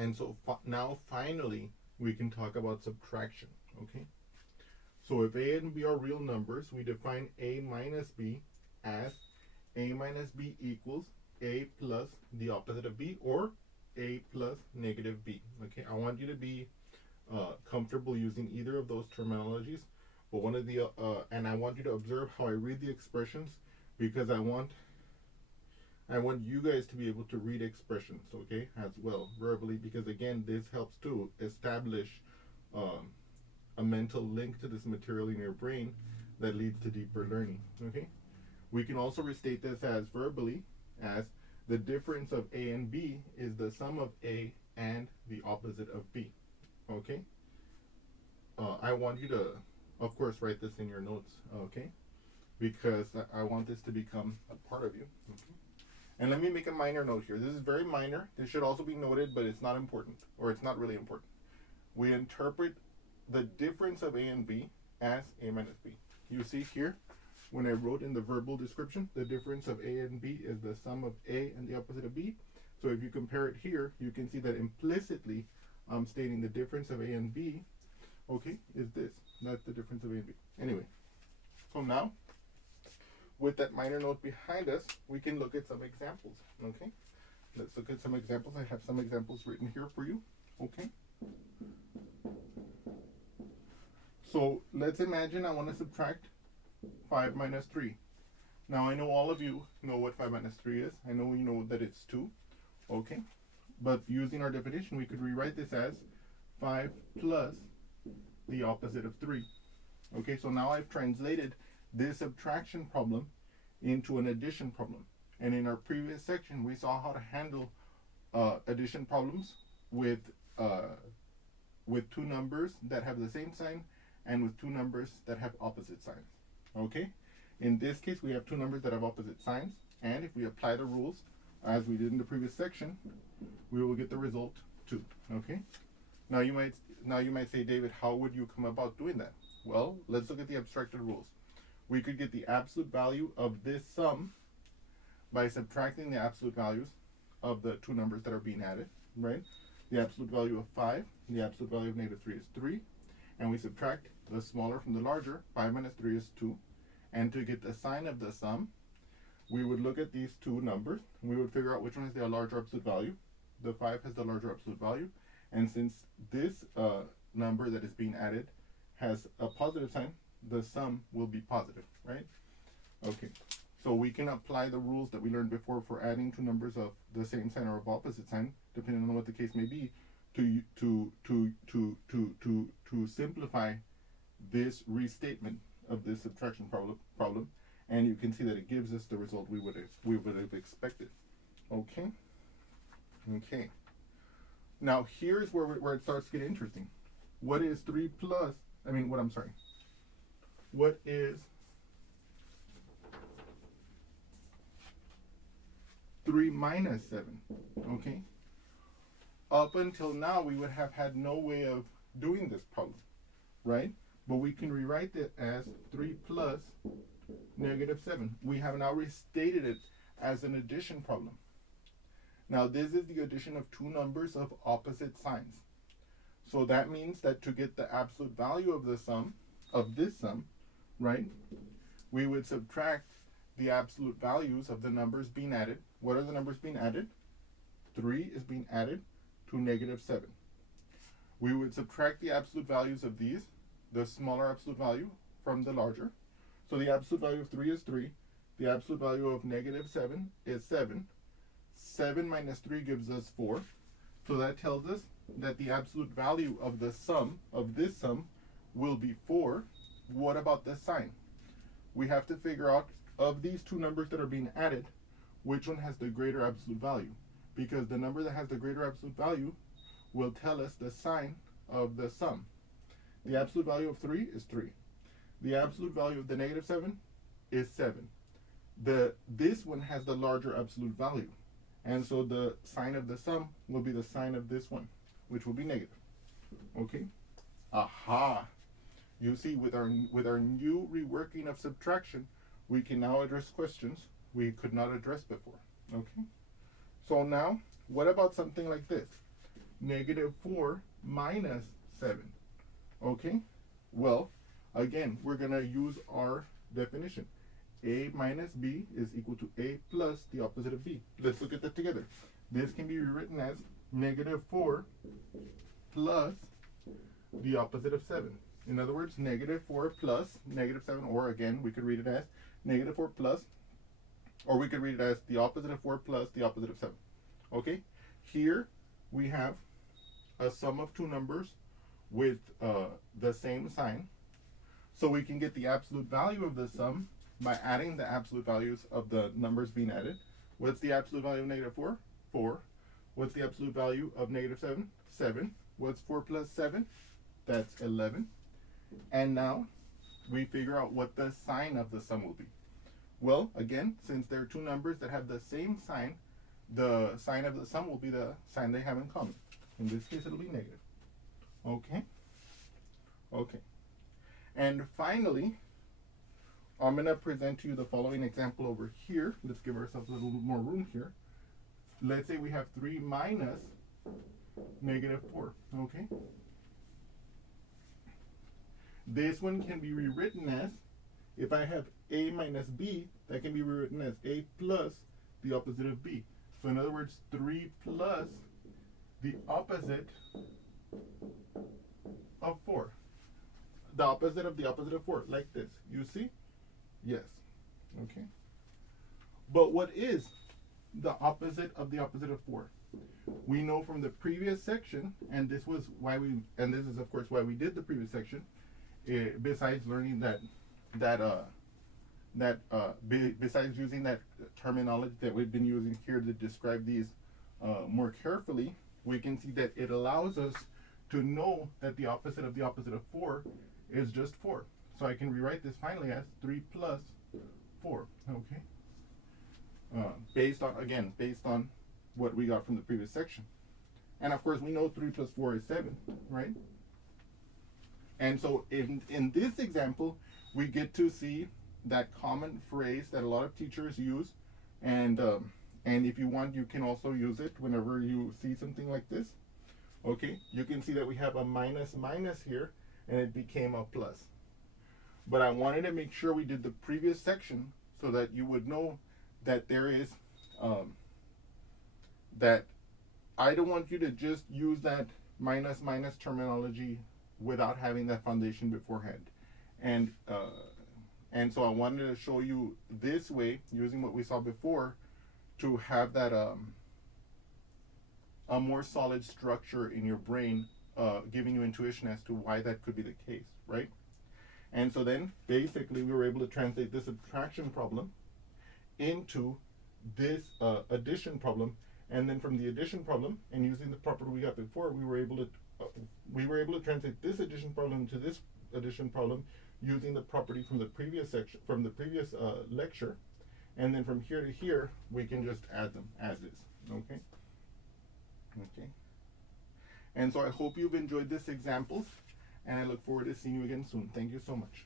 And so now finally we can talk about subtraction. Okay. So if a and b are real numbers, we define a minus b as a minus b equals a plus the opposite of b, or a plus negative b. Okay, I want you to be comfortable using either of those terminologies, but one of the and I want you to observe how I read the expressions, because I want you guys to be able to read expressions, okay, as well verbally, because again, this helps to establish um, a mental link to this material in your brain that leads to deeper learning. Okay, we can also restate this as verbally as the difference of a and b is the sum of a and the opposite of b. Okay, I want you to, of course, write this in your notes. Okay, because I want this to become a part of you. Okay? And let me make a minor note here. This is very minor. This should also be noted, but it's not important, or it's not really important. We interpret the difference of a and b as a minus b. You see here, when I wrote in the verbal description, the difference of a and b is the sum of a and the opposite of b. So if you compare it here, you can see that implicitly I'm stating the difference of a and b, okay, is this. That's the difference of a and b. Anyway, so now, with that minor note behind us, we can look at some examples, okay? Let's look at some examples. I have some examples written here for you, okay? So let's imagine I want to subtract 5 minus 3. Now I know all of you know what 5 minus 3 is. I know you know that it's 2, okay? But using our definition, we could rewrite this as 5 plus the opposite of 3. Okay, so now I've translated this subtraction problem into an addition problem. And in our previous section, we saw how to handle addition problems with two numbers that have the same sign and with two numbers that have opposite signs. Okay? In this case, we have two numbers that have opposite signs, and if we apply the rules as we did in the previous section, we will get the result 2. Okay? Now you might say, David, how would you come about doing that? Well, let's look at the abstracted rules. We could get the absolute value of this sum by subtracting the absolute values of the two numbers that are being added, right? The absolute value of 5, the absolute value of negative 3 is 3, and we subtract the smaller from the larger. 5 minus 3 is 2. And to get the sign of the sum, we would look at these two numbers. We would figure out which one has the larger absolute value. The 5 has the larger absolute value. And since this number that is being added has a positive sign, the sum will be positive, right? Okay, so we can apply the rules that we learned before for adding two numbers of the same sign or of opposite sign, depending on what the case may be, to simplify this restatement of this subtraction problem, and you can see that it gives us the result we would have expected. Okay. Okay. Now here's where it starts to get interesting. What is 3 plus? What is 3 minus 7? Okay. Up until now, we would have had no way of doing this problem, right? But we can rewrite it as 3 plus negative 7. We have now restated it as an addition problem. Now, this is the addition of two numbers of opposite signs. So that means that to get the absolute value of the sum, of this sum, right, we would subtract the absolute values of the numbers being added. What are the numbers being added? 3 is being added to negative 7. We would subtract the absolute values of these, the smaller absolute value from the larger. So the absolute value of 3 is 3. The absolute value of negative 7 is 7. 7 minus 3 gives us 4. So that tells us that the absolute value of the sum, of this sum, will be 4. What about the sign? We have to figure out, of these two numbers that are being added, which one has the greater absolute value. Because the number that has the greater absolute value will tell us the sign of the sum. The absolute value of 3 is 3. The absolute value of the negative 7 is 7. This one has the larger absolute value. And so the sign of the sum will be the sign of this one, which will be negative. Okay? Aha! You see, with our new reworking of subtraction, we can now address questions we could not address before. Okay? So now, what about something like this? negative 4 minus 7. Okay? Well, again, we're going to use our definition. A minus B is equal to A plus the opposite of B. Let's look at that together. This can be rewritten as negative 4 plus the opposite of 7. In other words, negative 4 plus negative 7, or again, we could read it as negative 4 plus, or we could read it as the opposite of 4 plus the opposite of 7. Okay? Here we have a sum of two numbers with the same sign. So we can get the absolute value of the sum by adding the absolute values of the numbers being added. What's the absolute value of negative 4? 4. What's the absolute value of negative 7? 7. What's 4 plus 7? That's 11. And now we figure out what the sign of the sum will be. Well, again, since there are two numbers that have the same sign, the sign of the sum will be the sign they have in common. In this case, it'll be negative. Okay? Okay. And finally, I'm going to present to you the following example over here. Let's give ourselves a little more room here. Let's say we have 3 minus negative 4. Okay? This one can be rewritten as, if I have A minus B, that can be rewritten as A plus the opposite of B. So in other words, 3 plus the opposite of 4. The opposite of 4, like this. You see? Yes. Okay. But what is the opposite of the opposite of 4? We know from the previous section, and this is of course why we did the previous section, besides learning besides using that terminology that we've been using here to describe these more carefully, we can see that it allows us to know that the opposite of 4 is just 4. So I can rewrite this finally as 3 plus 4. Okay. Based on what we got from the previous section. And of course we know 3 plus 4 is 7, right? And so in this example, we get to see that common phrase that a lot of teachers use, and if you want, you can also use it whenever you see something like this. Okay, you can see that we have a minus minus here, and it became a plus. But I wanted to make sure we did the previous section so that you would know that there is that I don't want you to just use that minus minus terminology without having that foundation beforehand. And so I wanted to show you this way, using what we saw before, to have that a more solid structure in your brain, giving you intuition as to why that could be the case, right? And so then basically we were able to translate this subtraction problem into this addition problem, and then from the addition problem, and using the property we got before, we were able to translate this addition problem to this addition problem using the property from the previous section, from the previous lecture, and then from here to here we can just add them as is. Okay. And so I hope you've enjoyed this examples, and I look forward to seeing you again soon. Thank you so much.